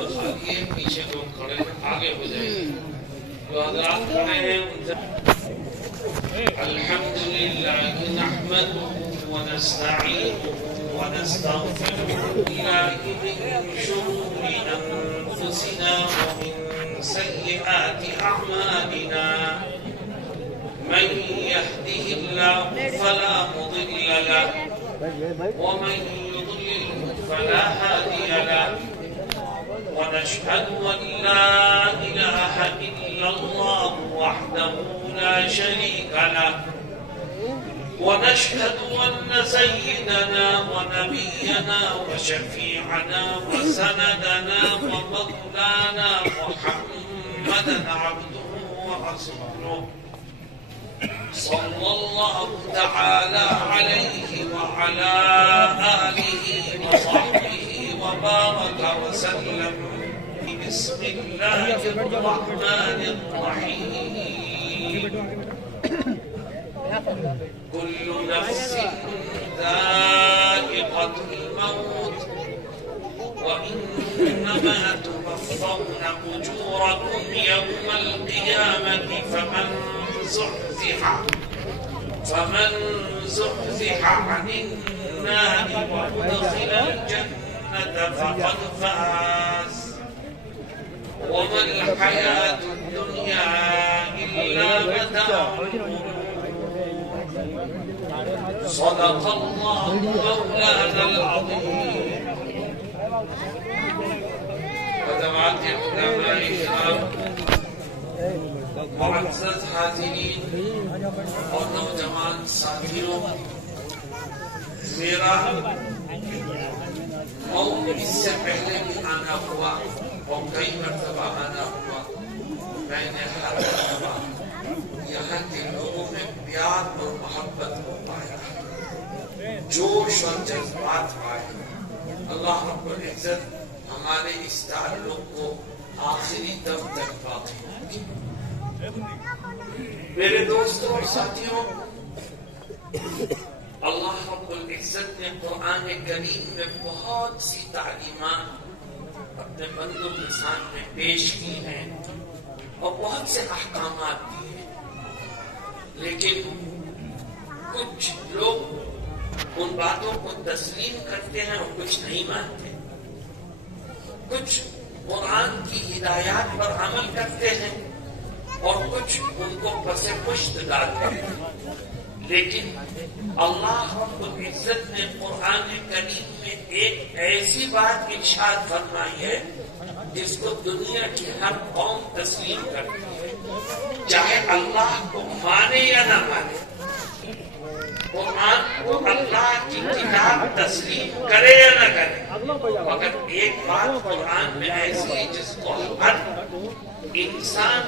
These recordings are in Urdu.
یہ پیچھے لوگ کھڑے ہیں آگے ہو جائیں جو حضرات کھڑے ہیں ان سے الحمدللہ نحمده ونستعینه ونستغفره بالله من شرور انفسنا ومن سیئات اعمالنا من يهده الله فلا مضل له ومن يضلل فلا هادي له ونشهد أن لا إله إلا الله وحده لا شريك له ونشهد أن سيدنا ونبينا وشفيعنا وسندنا ومولانا محمدا عبده ورسوله صلى الله تعالى عليه وعلى آله وصحبه وبارك وسلم بسم الله الرحمن الرحيم كل نفس ذائقة الموت وإنما توفون أجوركم يوم القيامة فمن زحزح عن النار وأدخل الجنة فقد فاز وما الحياة الدنيا إلا متاع صدق الله مولانا العظيم وجماعت علماء الكرام معزز حاضرین اور نوجوان ساتھیوں، میرا اس سے پہلے بھی آنا ہوا اور کئی مرتبہ آنا ہوا. میں نے ہر مرتبہ یہاں کے لوگوں میں پیار اور محبت کو پایا، جوش اور جذبات پائے. اللہ رب العزت ہمارے اس تعلق کو آخری دم تک باقی رکھے. میرے دوستوں اور ساتھیوں، اللہ رب العزت نے قرآن کریم میں بہت سی تعلیمات اپنے بندوں کے سامنے پیش کی ہیں اور بہت سے احکامات دیے ہیں، لیکن کچھ لوگ ان باتوں کو تسلیم کرتے ہیں اور کچھ نہیں مانتے. کچھ قرآن کی ہدایات پر عمل کرتے ہیں اور کچھ ان کو پس پشت ڈالتے ہیں. لیکن اللہ رب العزت نے قرآن کریم میں ایک ایسی بات ارشاد فرمائی ہے جس کو دنیا کی ہر قوم تسلیم کرتی ہے، چاہے اللہ کو مانے یا نہ مانے. قرآن کو اللہ کی کتاب تسلیم کرے یا نہ کرے، مگر ایک بات قرآن میں ایسی ہے جس کو ہر انسان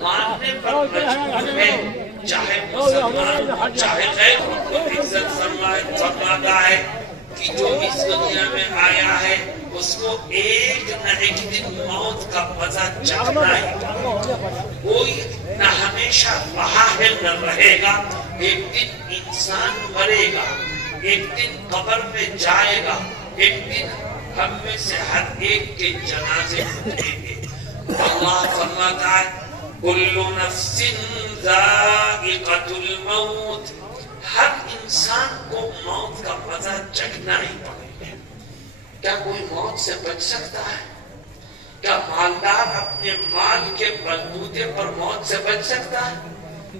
ماننے پر مجبور ہے، چاہے مسلمان چاہے غیر. عزت فرماتا ہے کہ جو اس دنیا میں آیا ہے اس کو ایک نہ ایک دن موت کا مزہ چکھنا ہے. کوئی نہ ہمیشہ باہر نہ رہے گا. ایک دن انسان مرے گا، ایک دن قبر میں جائے گا، ایک دن ہم میں سے ہر ایک کے جنازے اٹھیں گے. اللہ فرماتا ہے کل نفس ذائقۃ الموت، ہر انسان کو موت کا مزہ چکھنا ہی پڑے گا. کیا کوئی موت سے بچ سکتا ہے؟ کیا مالدار اپنے مال کے بلبوتے پر موت سے بچ سکتا ہے؟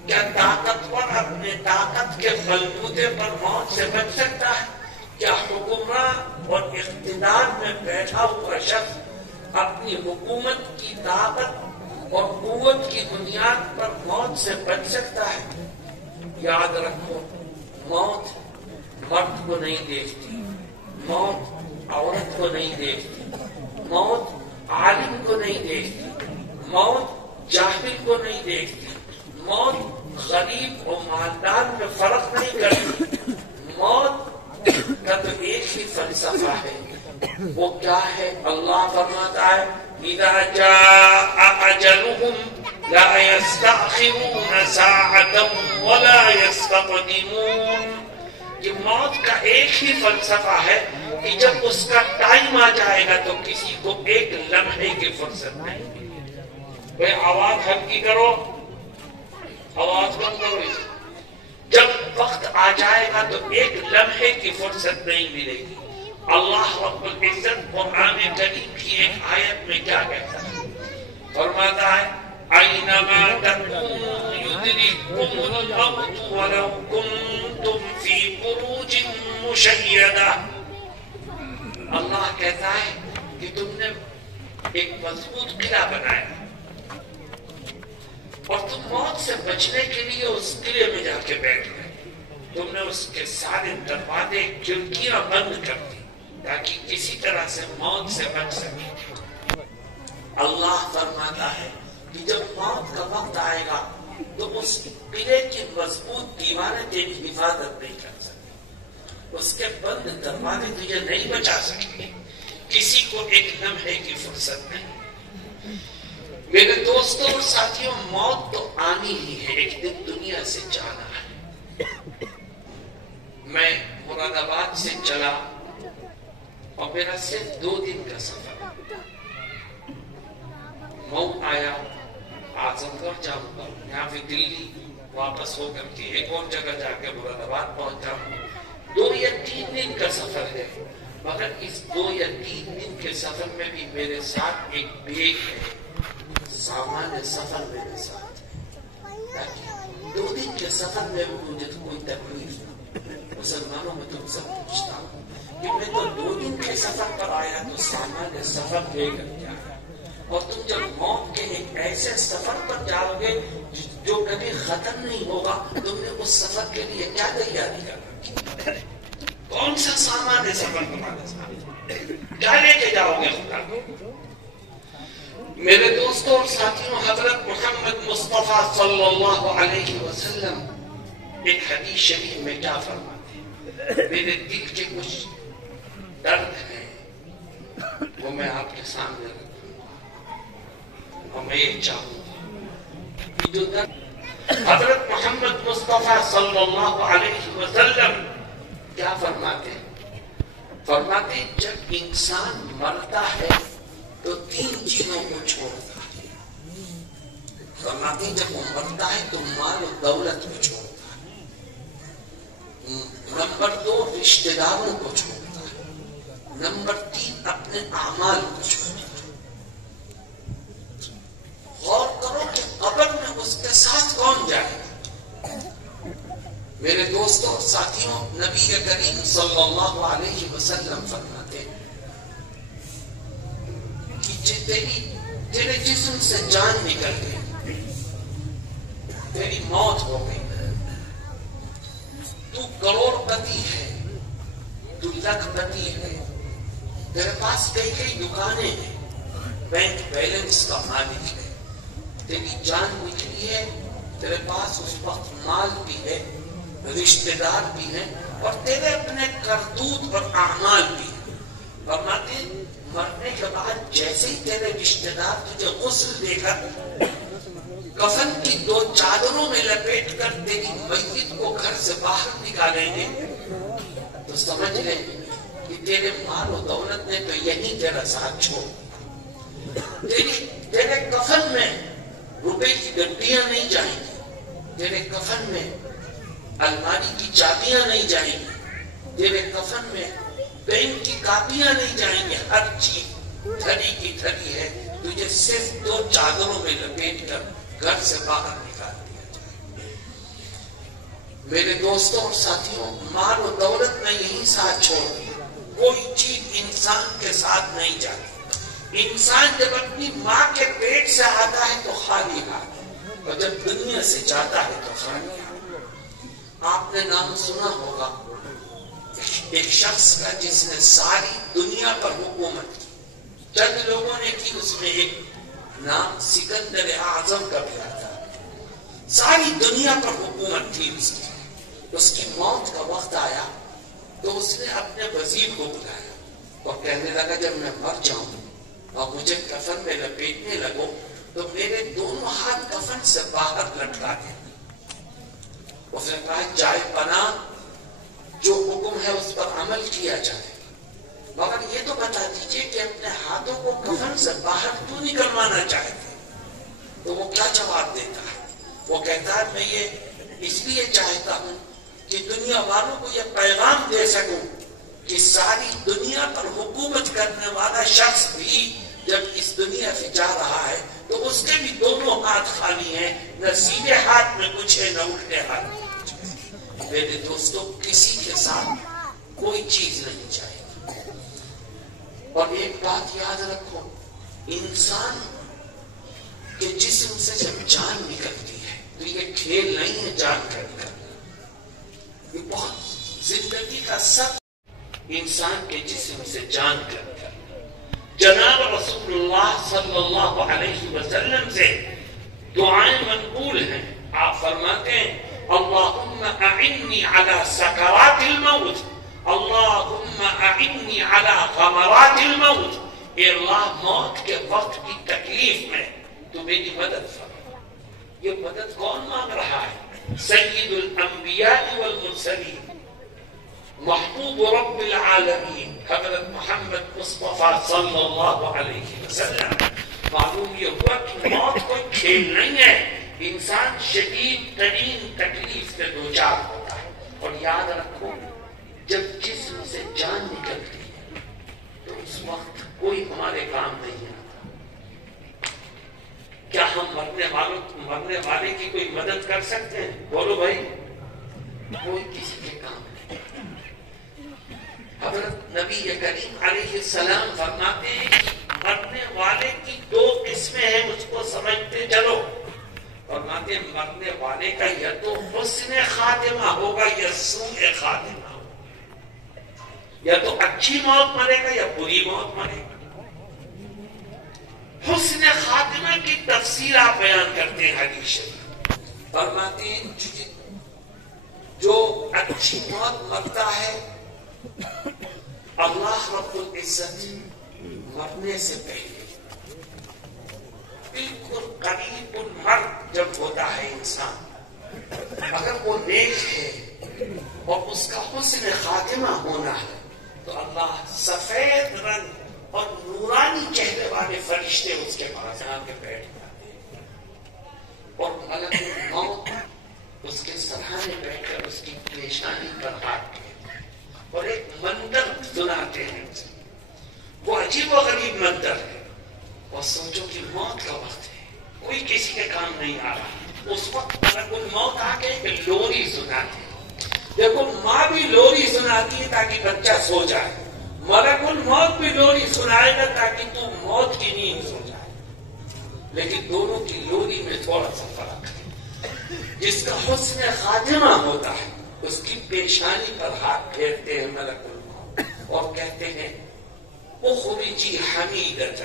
کیا طاقتور اپنے طاقت کے بلبوتے پر موت سے بچ سکتا ہے؟ کیا حکمراں اور اقتدار میں بیٹھا ہوا شخص اپنی حکومت کی طاقت اور قوت کی بنیاد پر موت سے بچ سکتا ہے؟ یاد رکھو، موت مرد کو نہیں دیکھتی، موت عورت کو نہیں دیکھتی، موت عالم کو نہیں دیکھتی، موت جاہل کو نہیں دیکھتی، موت غریب اور مالدار میں فرق نہیں کرتی. موت کا تو ایک ہی فلسفہ ہے، وہ کیا ہے؟ اللہ فرماتا ہے اذا جاء اجلهم لا يستأخرون ساعة ولا يستقدمون. کہ موت کا ایک ہی فلسفہ ہے کہ جب اس کا ٹائم آ جائے گا تو کسی کو ایک لمحے کی فرصت نہیں ملے. کوئی آواز ہلکی کرو، آواز کم کرو. جب وقت آ جائے گا تو ایک لمحے کی فرصت نہیں ملے گی. اللہ رب العزت قرآن کریم کی ایک آیت میں کیا کہتا ہے؟ فرماتا ہے اینما تکونوا یدرککم الموت ولو کنتم فی بروج مشیدہ. اللہ کہتا ہے کہ تم نے ایک مضبوط قلعہ بنایا اور تم موت سے بچنے کے لیے اس قلعے میں جا کے بیٹھ گئے. تم نے اس کے سارے دروازے کھڑکیاں بند کر دی تاکہ کسی طرح سے موت سے بچ سکے. اللہ فرماتا ہے کہ جب موت کا وقت آئے گا تو اس قلعے کی مضبوط دیواریں تیری حفاظت نہیں کر سکتی، اس کے بند دروازے تجھے نہیں بچا سکتے. کسی کو ایک لمحے کی فرصت نہیں. میرے دوستوں اور ساتھیوں، موت تو آنی ہی ہے، ایک دن دنیا سے جانا ہے. میں مراد آباد سے چلا اور میرا صرف 2 دن کا سفر. مئو آیا، اعظم گڑھ جاؤں گا، یہاں پہ دلی واپس ہو کر کے ایک اور جگہ جا کے مراد آباد پہنچا. 2 یا 3 دن کا سفر ہے، مگر اس 2 یا 3 دن کے سفر میں بھی میرے ساتھ ایک بیگ ہے، سامان سفر میرے ساتھ، تاکہ 2 دن کے سفر میں مجھے کوئی تکلیف نہ. مسلمانوں میں تم سب پوچھتا ہوں کہ میں تو 2 دن کے سفر پر آیا تو سامان سفر لے کر کے آیا، اور تم جب موت کے ایک ایسے سفر پر جاؤ گے جو کبھی ختم نہیں ہوگا، تم نے اس سفر کے لیے کیا تیاری کر رکھی؟ کون سا سامان ہے سفر تمہارے ساتھ؟ کیا لے کے جاؤ گے خدا کو؟ میرے دوستوں اور ساتھیوں، حضرت محمد مصطفیٰ صلی اللہ علیہ وسلم ایک حدیث شریف میں کیا فرماتے ہیں؟ میرے دل کے کچھ درد ہیں، وہ میں آپ کے سامنے رکھوں گا اور میں یہ چاہوں گا کہ جو درد حضرت محمد مصطفیٰ صلی اللہ علیہ وسلم کیا فرماتے ہیں؟ فرماتے ہیں جب انسان مرتا ہے تو 3 چیزوں کو چھوڑتا ہے. فرماتے ہیں جب وہ مرتا ہے تو مال و دولت کو چھوڑتا ہے. نمبر 2 رشتہ داروں کو چھوڑتا ہے. نمبر 3 اپنے اعمال کو چھوڑتا ہے. غور کرو کہ قبر میں اس کے ساتھ کون جائے گا؟ میرے دوستوں اور ساتھیوں، نبی کریم صلی اللہ علیہ وسلم فرماتے ہیں کہ تیرے جسم سے جان نکل گئی، تیری موت ہو گئی، تو کروڑ پتی ہے، تو لکھ پتی ہے، تیرے پاس کئی دکانیں ہیں، بینک بیلنس کا مالک ہے، تیری جان نکلی ہے، تیرے پاس اس وقت مال بھی ہے، رشتہ دار بھی ہیں، اور تیرے اپنے کرتوت اور اعمال بھی ہیں. فرماتے ہیں مرنے کے بعد جیسے ہی تیرے رشتہ دار تجھے غسل دے کر کفن کی 2 چادروں میں لپیٹ کر تیری میت کو گھر سے باہر نکالیں گے تو سمجھ لیں کہ تیرے مال و دولت نے تو یہی تیرا ساتھ چھوڑ. تیرے کفن میں روپے کی گڈیاں نہیں جائیں گی، تیرے کفن میں الماری کی چابیاں نہیں جائیں گی، تیرے کفن میں پین کی کاپیاں نہیں جائیں گے. ہر چیز تھری کی تھری ہے، تجھے صرف 2 چادروں میں لپیٹ کر گھر سے باہر نکال دیا جائے. میرے دوستوں اور ساتھیوں، مال و دولت میں یہی ساتھ چھوڑ دیا. کوئی چیز انسان کے ساتھ نہیں جاتی. انسان جب اپنی ماں کے پیٹ سے آتا ہے تو خالی ہاتھ، اور جب دنیا سے جاتا ہے تو خالی ہاتھ. آپ نے نام سنا ہوگا ایک شخص کا جس نے ساری دنیا پر حکومت کی. چند لوگوں نے کی، اس میں ایک نام سکندر اعظم کا بھی آتا. ساری دنیا پر حکومت تھی اس کی. اس کی موت کا وقت آیا تو اس نے اپنے وزیر کو بلایا اور کہنے لگا جب میں مر جاؤں اور مجھے کفن میں لپیٹنے لگو تو میرے دونوں ہاتھ کفن سے باہر لٹکا دے. اس نے کہا جائے پناہ جو حکم ہے اس پر عمل کیا جائے، مگر یہ تو بتا دیجئے کہ اپنے ہاتھوں کو کفن سے باہر کیوں نکلوانا چاہتے؟ تو وہ کیا جواب دیتا ہے؟ وہ کہتا ہے میں یہ اس لیے چاہتا ہوں کہ دنیا والوں کو یہ پیغام دے سکوں کہ ساری دنیا پر حکومت کرنے والا شخص بھی جب اس دنیا سے جا رہا ہے تو اس کے بھی دونوں ہاتھ خالی ہیں، نہ سیدھے ہاتھ میں کچھ ہے نہ الٹے ہاتھ میں کچھ ہے۔ میرے دوستوں، کسی کے ساتھ کوئی چیز نہیں چاہیے۔ اور ایک بات یاد رکھو، انسان کے جسم سے جب جان نکلتی ہے تو یہ کھیل نہیں ہے جان کا نکلنا، یہ بہت زندگی کا سب انسان کے جسم سے جان کا نکلنا۔ جناب رسول اللہ صلی اللہ علیہ وسلم سے دعائیں منقول ہیں، آپ فرماتے ہیں اللہم اعنی علی سکرات الموت، اللہم اعنی علی غمرات الموت، اے اللہ موت کے وقت کی تکلیف میں تو میری مدد فرما۔ یہ مدد کون مانگ رہا ہے؟ سید الانبیاء والمرسلین، محبوب رب العالمین حضرت محمد مصطفیٰ صلی اللہ علیہ وسلم۔ معلوم یہ ہوا کہ موت کوئی کھیل نہیں ہے، انسان شدید ترین تکلیف سے دوچار ہوتا ہے۔ اور یاد رکھو، جب جسم سے جان نکلتی ہے تو اس وقت کوئی ہمارے کام نہیں آتا۔ کیا ہم مرنے والے کی کوئی مدد کر سکتے ہیں؟ بولو بھائی، کوئی کسی کے کام نہیں۔ حضرت نبی کریم علیہ السلام فرماتے ہیں کہ مرنے والے کی دو قسمیں ہیں، مجھ کو سمجھتے چلو۔ فرماتے ہیں مرنے والے کا یا تو حسن خاتمہ ہوگا یا سوء خاتمہ ہوگا، یا تو اچھی موت مرے گا یا بری موت مرے گا۔ حسن خاتمہ کی تفسیر آپ بیان کرتے ہیں حدیث شریف۔ فرماتے ہیں جو اچھی موت مرتا ہے، اللہ رب العزت مرنے سے پہلے بالکل قریب المرگ جب ہوتا ہے انسان، اگر وہ نیک ہے اور اس کا حسن خاتمہ ہونا ہے تو اللہ سفید رنگ اور نورانی چہرے والے فرشتے اس کے پاس آ کے بیٹھ جاتے ہیں، اور ملک الموت اس کے سرحانے بیٹھ کر اس کی پیشانی پر ہاتھ کے اور ایک منظر سناتے ہیں۔ وہ عجیب و غریب منظر ہے۔ اور سوچو کہ موت کا وقت ہے، کوئی کسی کے کام نہیں آ رہا، اس وقت ملک الموت آ کے ایک لوری سناتے ہیں۔ دیکھو، ماں بھی لوری سناتی ہے تاکہ بچہ سو جائے، ملک الموت بھی لوری سنائے گا تاکہ تو موت کی نیند سو جائے، لیکن دونوں کی لوری میں تھوڑا سا فرق ہے۔ جس کا حسن خاتمہ ہوتا ہے اس کی پیشانی پر ہاتھ پھیرتے ہیں ملک الموت اور کہتے ہیں اخرجی حمیدۃ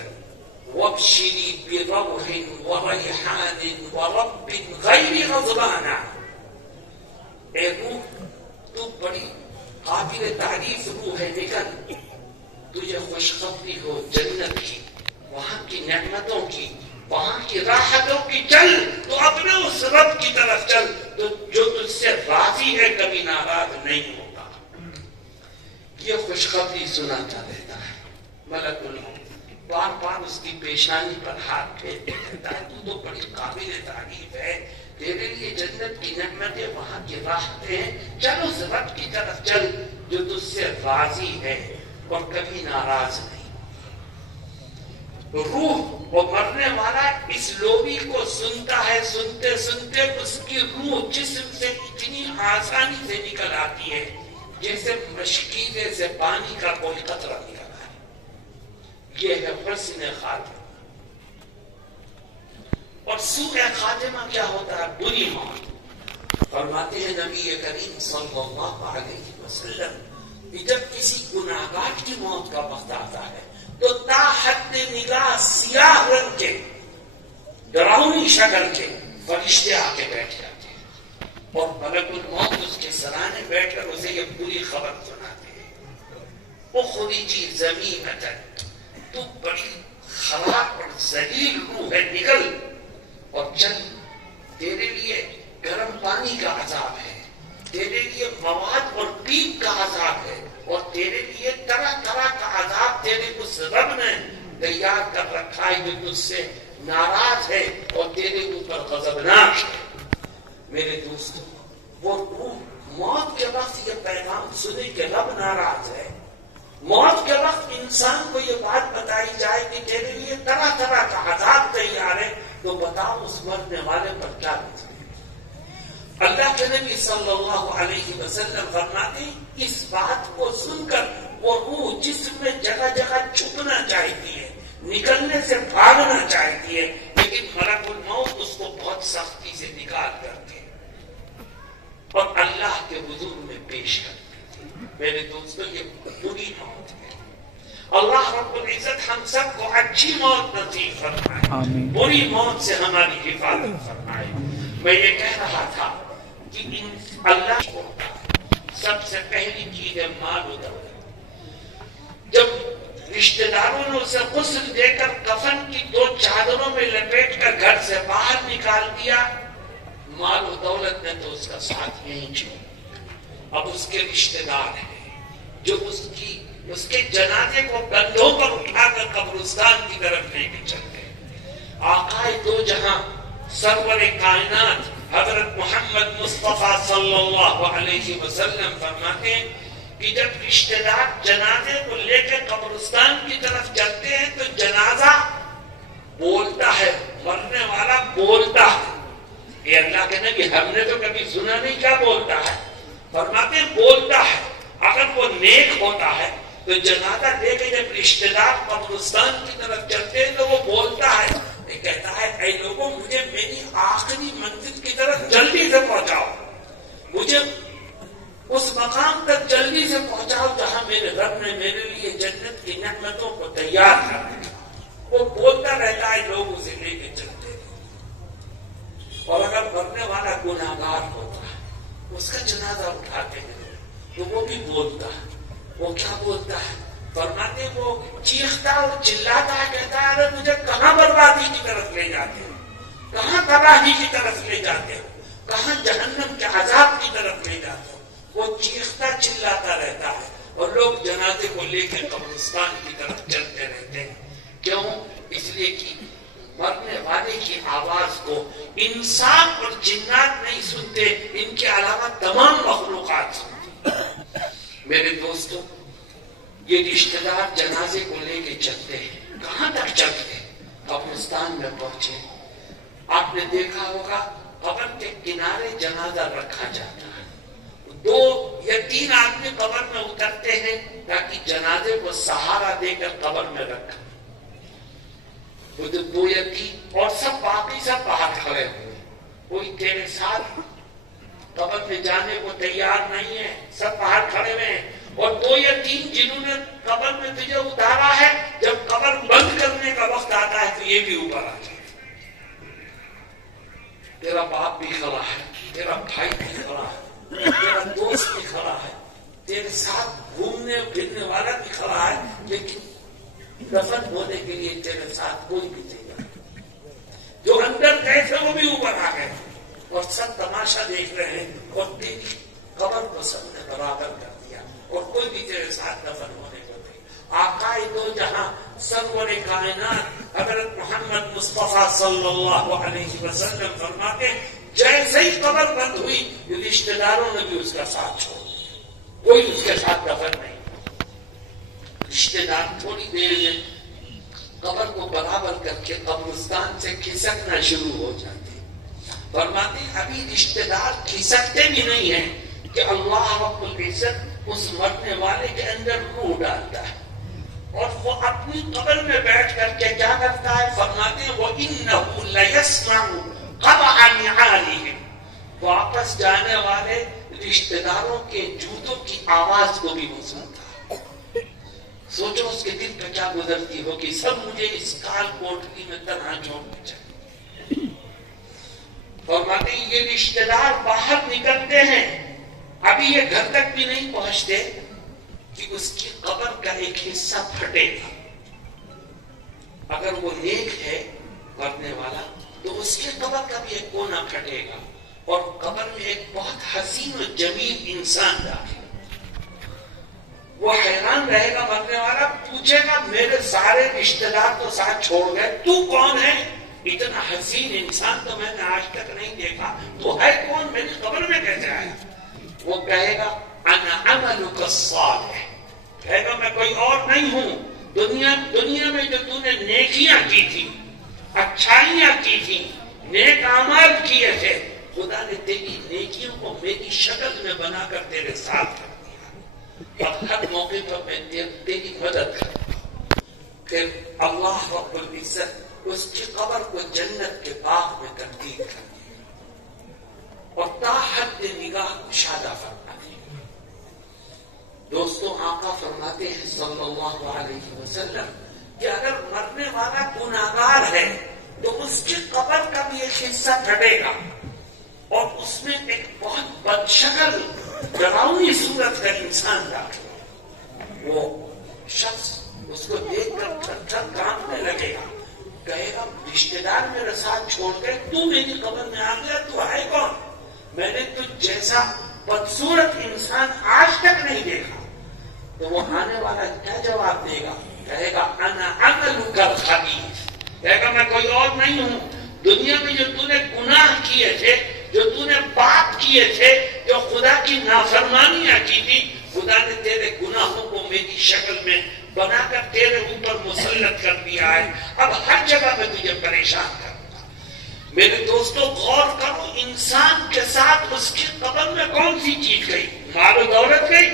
وابشری بروح وریحان ورب غیر غضبان۔ اے روح، تو بڑی قابل تعریف روح ہے، نکل، تجھے خوشخبری ہو جنت کی، وہاں کی نعمتوں کی، وہاں کی راحتوں کی، چل تو اپنے اس رب کی طرف چل تو جو تجھ سے راضی ہے، کبھی ناراض نہیں ہوتا۔ یہ خوشخبری سناتا رہتا ہے ملک الموت، بار بار اس کی پیشانی پر ہاتھ پھیرتے رہتا ہے، تو بڑی قابل تعریف ہے، تیرے لیے جنت کی نعمتیں، وہاں کی راحتیں ہیں، چل اس رب کی طرف چل جو تجھ سے راضی ہے اور کبھی ناراض نہیں۔ روح وہ مرنے والا اس لوری کو سنتا ہے، سنتے سنتے اس کی روح جسم سے اتنی آسانی سے نکل آتی ہے جیسے مشکیزے سے پانی کا کوئی قطرہ نکل آئے۔ یہ ہے حسن خاتمہ۔ اور سوء خاتمہ کیا ہوتا ہے؟ بری موت۔ فرماتے ہیں نبی کریم صلی اللہ علیہ وسلم کہ جب کسی گناہگار کی موت کا وقت آتا ہے تو تا حد نگاہ سیاہ رنگ کے ڈراؤنی شکل کے فرشتے آ کے بیٹھ جاتے ہیں اور ملک الموت اس کے سرانے بیٹھ کر اسے یہ پوری خبر سناتے ہیں اخرجی ذمیمۃ، تو بڑی خراب اور ذلیل روح ہے، نکل اور چل، تیرے لیے گرم پانی کا عذاب ہے، تیرے لیے مواد اور پیپ کا رکھا ہے جو تجھ سے ناراض ہے اور تیرے اوپر غضبناک ہے۔ میرے دوستو، وہ روح موت کے وقت یہ پیغام سنے کہ رب ناراض ہے، موت کے وقت انسان کو یہ بات بتائی جائے کہ تیرے لیے طرح طرح کا عذاب تیار ہے، تو بتاؤ اس مرنے والے پر کیا بتائے۔ اللہ کے نبی صلی اللہ علیہ وسلم فرماتے ہیں اس بات کو سن کر وہ روح جسم میں جگہ جگہ چھپنا چاہتی ہے، نکلنے سے بھاگنا چاہتی ہے، لیکن ملک الموت اس کو بہت سختی سے نکال کرتے اور اللہ کے حضور میں پیش کرتے ہیں۔ میرے دوستو، یہ بری موت ہے۔ اللہ رب العزت ہم سب کو اچھی موت نصیب فرمائے، بری موت سے ہماری حفاظت فرمائے۔ میں یہ کہہ رہا تھا کہ اللہ کو سب سے پہلی چیز ہے مال و دولت۔ جب رشتہ داروں نے اسے غسل دے کر کفن کی 2 چادروں میں لپیٹ کر گھر سے باہر نکال دیا، مال و دولت نے تو اس کا ساتھ یہیں چھوڑا۔ اب اس کے رشتہ دار ہیں جو اس کے جنازے کو کندھوں پر اٹھا کر قبرستان کی طرف لے کے چلتے ہیں۔ آقا دو جہاں سرور کائنات حضرت محمد مصطفیٰ صلی اللہ علیہ وسلم فرماتے ہیں کہ جب رشتہ دار جنازے کو لے کے قبرستان کی طرف چلتے ہیں تو جنازہ بولتا ہے، مرنے والا بولتا ہے۔ یہ اللہ کے نبی ہم نے تو کبھی سنا نہیں کیا بولتا ہے، فرماتے ہیں بولتا ہے۔ اگر وہ نیک ہوتا ہے تو جنازہ لے کے جب رشتہ دار قبرستان کی طرف چلتے ہیں تو وہ بولتا ہے، کہتا ہے اے لوگوں مجھے میری آخری منزل کی طرف جلدی سے پہنچاؤ، مجھے اس مقام تک جلدی سے پہنچاؤ جہاں میرے رب نے میرے لیے جنت کی نعمتوں کو تیار کر دیا۔ وہ بولتا رہتا ہے، لوگ اسے لے کے چلتے ہیں۔ اور اگر مرنے والا گناہگار ہوتا ہے اس کا جنازہ اٹھاتے ہیں تو وہ بھی بولتا ہے۔ وہ کیا بولتا ہے؟ فرماتے وہ چیختا اور چلاتا ہے، کہتا ہے ارے مجھے کہاں بربادی کی طرف لے جاتے ہو، کہاں تباہی کی طرف لے جاتے ہو، کہاں جہنم کے عذاب کی طرف لے جاتے ہو۔ وہ چیختا چلاتا رہتا ہے اور لوگ جنازے کو لے کے قبرستان کی طرف چلتے رہتے ہیں۔ کیوں؟ اس لیے کہ مرنے والے کی آواز کو انسان اور جنات نہیں سنتے، ان کے علاوہ تمام مخلوقات سنتے۔ میرے دوستوں، یہ رشتہ دار جنازے کو لے کے چلتے ہیں، کہاں تک چلتے ہیں؟ قبرستان میں پہنچے۔ آپ نے دیکھا ہوگا قبر کے کنارے جنازہ رکھا جاتا ہے، 2 یا 3 آدمی قبر میں اترتے ہیں تاکہ جنازے کو سہارا دے کر قبر میں رکھا۔ وہ 2 یا 3 اور سب باقی سب باہر کھڑے ہوئے، کوئی تیرے ساتھ قبر میں جانے کو تیار نہیں ہے، سب باہر کھڑے ہوئے ہیں۔ اور 2 یا 3 جنہوں نے قبر میں تجھے اتارا ہے، جب قبر بند کرنے کا وقت آتا ہے تو یہ بھی اوپر آ جائے۔ تیرا باپ بھی کھڑا ہے، تیرا بھائی بھی کھڑا ہے، تیرا دوست بھی کھڑا ہے، تیرے ساتھ گھومنے پھرنے والا بھی کھڑا ہے، لیکن دفن ہونے کے لیے تیرے ساتھ کوئی بھی نہیں ہے۔ جو اندر گئے تھے وہ بھی اوپر آ گئے اور سب تماشا دیکھ رہے ہیں، اور تیری قبر کو سب نے برابر کر دیا اور کوئی بھی تیرے ساتھ دفن ہونے کو نہیں۔ آقا دو جہاں سرور کائنات حضرت محمد مصطفیٰ صلی اللہ علیہ وسلم فرماتے جیسے ہی قبر بند ہوئی رشتہ داروں نے بھی اس کا ساتھ چھوڑ دیا، کوئی اس کے ساتھ دفن نہیں۔ رشتہ دار تھوڑی دیر میں قبر کو برابر کر کے قبرستان سے کھسکنا شروع ہو جاتے، فرماتے ابھی رشتہ دار کھسکتے بھی نہیں ہیں کہ اللہ رب العزت اس مرنے والے کے اندر روح ڈالتا ہے اور وہ اپنی قبر میں بیٹھ کر کے کیا کرتا ہے؟ فرماتے ہیں وَإِنَّهُ لَيَسْمَعُ قَبْعَ نِعَالِهِمْ، واپس جانے والے رشتہ داروں کے جوتوں کی آواز کو بھی وہ سنتا ہے۔ سوچو اس کے دل پہ کیا گزرتی ہو کہ سب مجھے اس کال کوٹلی میں تنہا چھوڑنا چاہیے۔ فرماتے ہیں یہ رشتہ دار باہر نکلتے ہیں، ابھی یہ گھر تک بھی نہیں پہنچتے کہ اس کی قبر کا ایک حصہ پھٹے گا۔ اگر وہ نیک ہے مرنے والا تو اس کی قبر کا بھی ایک کونا پھٹے گا اور قبر میں ایک بہت حسین و جمیل انسان داخل۔ وہ حیران رہے گا مرنے والا، پوچھے گا میرے سارے رشتہ دار تو ساتھ چھوڑ گئے، تو کون ہے؟ اتنا حسین انسان تو میں نے آج تک نہیں دیکھا، تو ہے کون؟ میری قبر میں کیسے آیا؟ وہ کہے گا انا عملک الصالح، کہے گا میں کوئی اور نہیں ہوں، دنیا میں جو تو نے نیکیاں کی تھی، اچھائیاں کی تھی، نیک اعمال کیے تھے، خدا نے تیری نیکیوں کو میری شکل میں بنا کر تیرے ساتھ رکھ دیا، اب ہر موقع پر میں تیری مدد کروں گا کہ اللہ رب العزت اس کی قبر کو جنت کے باغ میں تبدیل کر دیا اور تا حد نگاہ کشادہ فرما دیا۔ دوستوں آقا فرماتے ہیں صلی اللہ علیہ وسلم کہ اگر مرنے والا گناہگار ہے تو اس کی قبر کا بھی ایک حصہ پھٹے گا اور اس میں ایک بہت بدشکل ڈراؤنی صورت کا انسان داخل، وہ شخص اس کو دیکھ کر تھر تھر کانپنے لگے گا، کہے گا رشتے دار میرے ساتھ چھوڑ گئے، تو میری قبر میں آ گیا، تو ہے کون؟ میں نے تجھ جیسا بدصورت انسان آج تک نہیں دیکھا۔ تو وہ آنے والا کیا جواب دے گا؟ کہے گا انا عملک الخبیث، کہے گا میں کوئی اور نہیں ہوں، دنیا میں جو تو نے گناہ کیے تھے، جو تو نے پاپ کیے تھے، جو خدا کی نافرمانیاں کی تھی، خدا نے تیرے گناہوں کو میری شکل میں بنا کر تیرے اوپر مسلط کر دیا ہے، اب ہر جگہ میں تجھے پریشان کروں گا۔ میرے دوستو غور کرو، انسان کے ساتھ اس کی قبر میں کون سی چیز گئی؟ مال و دولت گئی؟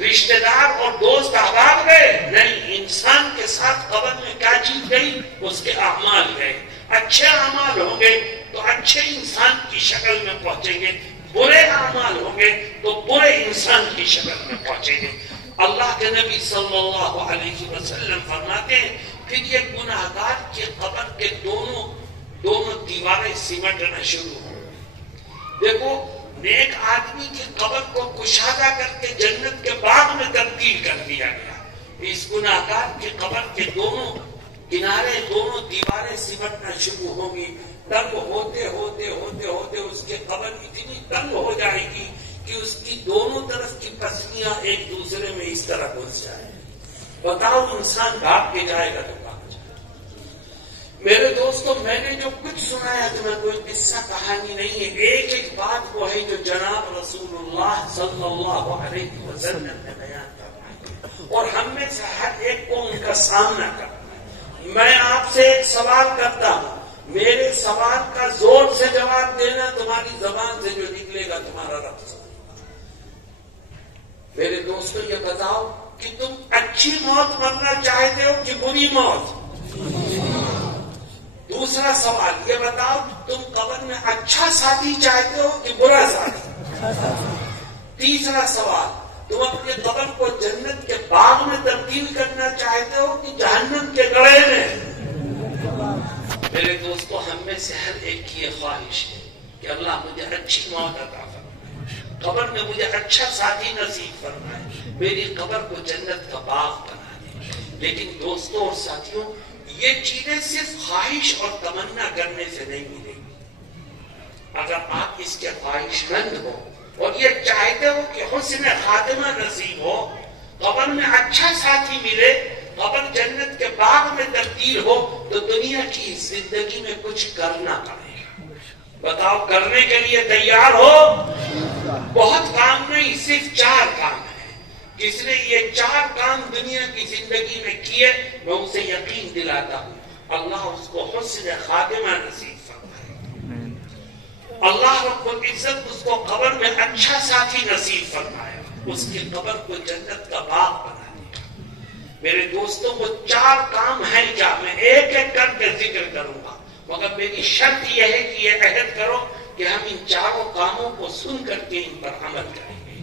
رشتہ دار اور دوست احباب گئے؟ نہیں، انسان کے ساتھ قبر میں کیا چیز گئی؟ اس کے اعمال گئے۔ اچھے اعمال ہوں گے تو اچھے انسان کی شکل میں پہنچیں گے، برے اعمال ہوں گے تو برے انسان کی شکل میں پہنچیں گے۔ اللہ کے نبی صلی اللہ علیہ وسلم فرماتے ہیں پھر یہ گناہگار کی قبر کے دونوں دیواریں سمٹنا شروع ہوں۔ دیکھو، نیک آدمی کی قبر کو کشادہ کر کے جنت کے باغ میں تبدیل کر دیا گیا، اس گناہگار کی قبر کے دونوں کنارے، دونوں دیواریں سمٹنا شروع ہوگی، تنگ ہوتے ہوتے ہوتے ہوتے اس کی قبر اتنی تنگ ہو جائے گی کہ اس کی دونوں طرف کی پسلیاں ایک دوسرے میں اس طرح گھس جائیں۔ بتاؤ انسان بھاگ کے جائے گا تو کہاں جائے گا؟ میرے دوستو، میں نے جو کچھ سنایا تمہیں کوئی قصہ کہانی نہیں ہے، ایک ایک بات وہ ہے جو جناب رسول اللہ صلی اللہ علیہ وسلم نے بیان کرنا اور ہم میں سے ہر ایک کو ان کا سامنا کرنا۔ میں آپ سے ایک سوال کرتا ہوں، میرے سوال کا زور سے جواب دینا، تمہاری زبان سے جو نکلے گا تمہارا رب سمجھے۔ میرے دوستو یہ بتاؤ کہ تم اچھی موت مرنا چاہتے ہو کہ بری موت؟ دوسرا سوال یہ بتاؤ تم قبر میں اچھا ساتھی چاہتے ہو کہ برا ساتھی؟ تیسرا سوال تم اپنی قبر کو جنت کے باغ میں تبدیل کرنا چاہتے ہو کہ جہنم کے گڑھے میں؟ میرے دوستو، ہم میں سے ہر ایک کی یہ خواہش ہے کہ اللہ مجھے اچھی موت عطا فرمائے، قبر میں مجھے اچھا ساتھی نصیب فرمائے، میری قبر کو جنت کا باغ بنا دے۔ لیکن دوستوں اور ساتھیوں، یہ چیزیں صرف خواہش اور تمنا کرنے سے نہیں ملے گی۔ اگر آپ اس کے خواہش مند ہو اور یہ چاہتے ہو کہ حسن خاتمہ نصیب ہو، قبر میں اچھا ساتھی ملے، قبر جنت کے باغ میں تبدیل ہو، تو دنیا کی زندگی میں کچھ کرنا پڑے گا۔ بتاؤ کرنے کے لیے تیار ہو؟ بہت کام نہیں، صرف 4 کام ہیں۔ جس نے یہ 4 کام دنیا کی زندگی میں کیے، میں اسے یقین دلاتا ہوں اللہ اس کو حسن خاتمہ نصیب فرمائے، اللہ رب العزت اس کو قبر میں اچھا ساتھی نصیب فرمائے، اس کی قبر کو جنت کا باغ بنا دے۔ میرے دوستوں، وہ 4 کام ہیں کیا؟ میں ایک ایک کر کے ذکر کروں گا، مگر میری شرط یہ ہے کہ یہ عہد کرو کہ ہم ان 4 کاموں کو سن کر کے ان پر عمل کریں گے۔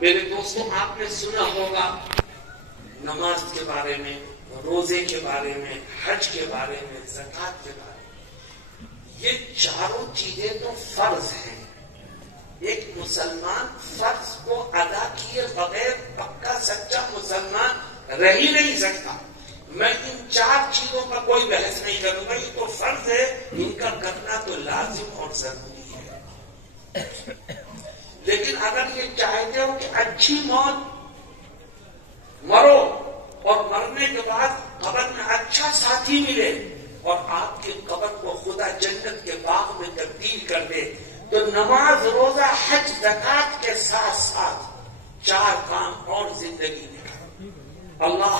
میرے دوستوں، آپ نے سنا ہوگا نماز کے بارے میں، روزے کے بارے میں، حج کے بارے میں، زکوٰۃ کے بارے میں۔ یہ 4 چیزیں تو فرض ہیں۔ ایک مسلمان فرض کو ادا کیے بغیر پکا سچا مسلمان رہ ہی نہیں سکتا۔ میں ان 4 چیزوں کا کوئی بحث نہیں کروں گا، یہ تو فرض ہے، ان کا کرنا تو لازم اور ضروری ہے۔ لیکن اگر یہ چاہتے ہو کہ اچھی موت مرو اور مرنے کے بعد قبر میں اچھا ساتھی ملے اور آپ کی قبر کو خدا جنت کے باغ میں تبدیل کر دے، تو نماز، روزہ، حج، زکات کے ساتھ ساتھ 4 کام اور زندگی میں کرو۔ اللہ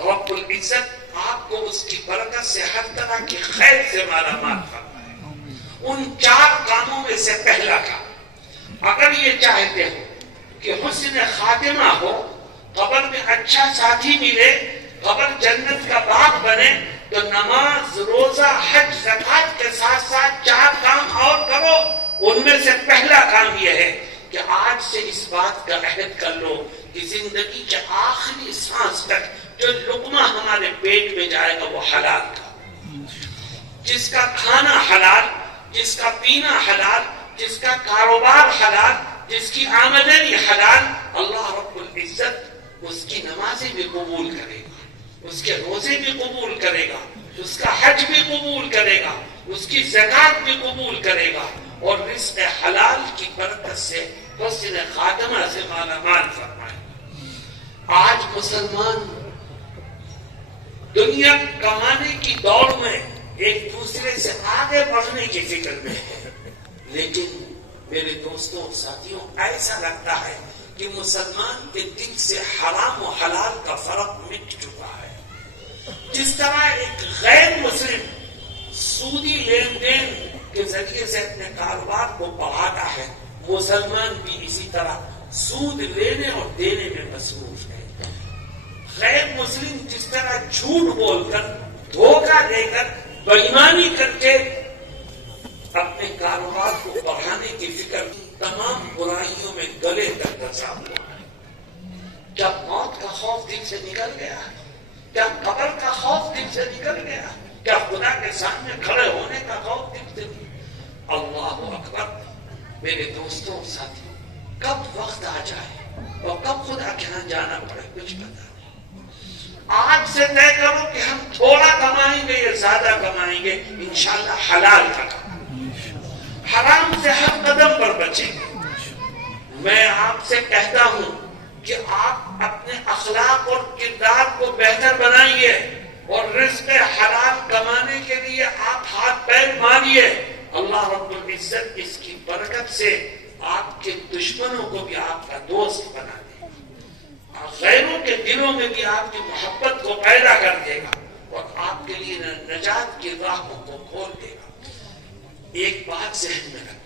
رب العزت آپ کو اس کی برکت سے ہر طرح کی خیر سے مالا مال فرمائے۔ ان 4 کاموں میں سے پہلا کام، اگر یہ چاہتے ہو کہ حسن خاتمہ ہو، قبر میں اچھا ساتھی ملے، قبر جنت کا باغ بنے، تو نماز، روزہ، حج، زکات کے ساتھ ساتھ 4 کام اور کرو۔ ان میں سے پہلا کام یہ ہے کہ آج سے اس بات کا عہد کر لو کہ زندگی کے آخری سانس تک جو لقمہ ہمارے پیٹ میں جائے گا وہ حلال کا، جس کا کھانا حلال، جس کا پینا حلال، جس کا کاروبار حلال، جس کی آمدنی حلال، اللہ رب العزت اس کی نمازیں بھی قبول کرے گا، اس کے روزے بھی قبول کرے گا، اس کا حج بھی قبول کرے گا، اس کی زکات بھی قبول کرے گا، اور رزق حلال کی برکت سے حسن خاتمہ سے مالا مال فرمائے۔ آج مسلمان دنیا کمانے کی دوڑ میں ایک دوسرے سے آگے بڑھنے کی فکر میں ہے، لیکن میرے دوستوں اور ساتھیوں، ایسا لگتا ہے کہ مسلمان کے دل سے حرام و حلال کا فرق مٹ چکا ہے۔ جس طرح ایک غیر مسلم سودی لین دین کے ذریعے سے اپنے کاروبار کو بڑھاتا ہے، مسلمان بھی اسی طرح سود لینے اور دینے میں مصروف ہے۔ غیر مسلم جس طرح جھوٹ بول کر، دھوکہ دے کر، بے ایمانی کر کے اپنے کاروبار کو بڑھانے کی فکر، تمام برائیوں میں گلے تک دھسا ہوا ہے۔ جب موت کا خوف دل سے نکل گیا، جب قبر کا خوف دل سے نکل گیا، جب خدا کے سامنے کھڑے ہونے کا خوف دل سے نکل گیا، اللہ اکبر۔ میرے دوستوں اور ساتھیوں، کب وقت آ جائے اور کب خدا کے ہاں جانا پڑے کچھ پتا نہیں۔ آج سے طے کرو کہ ہم تھوڑا کمائیں گے یا زیادہ کمائیں گے، انشاءاللہ حلال کا کمائیں گے، حرام سے ہر قدم پر بچیں گے۔ میں آپ سے کہتا ہوں کہ آپ اپنے اخلاق اور کردار کو بہتر بنائیے اور رزق حلال کمانے کے لیے آپ ہاتھ پیر ماریے۔ اللہ رب العزت اس کی برکت سے آپ کے دشمنوں کو بھی آپ کا دوست بنا دے گا، غیروں کے دلوں میں بھی آپ کی محبت کو پیدا کر دے گا اور آپ کے لیے نجات کی راہوں کو کھول دے گا۔ ایک بات ذہن میں رکھیں،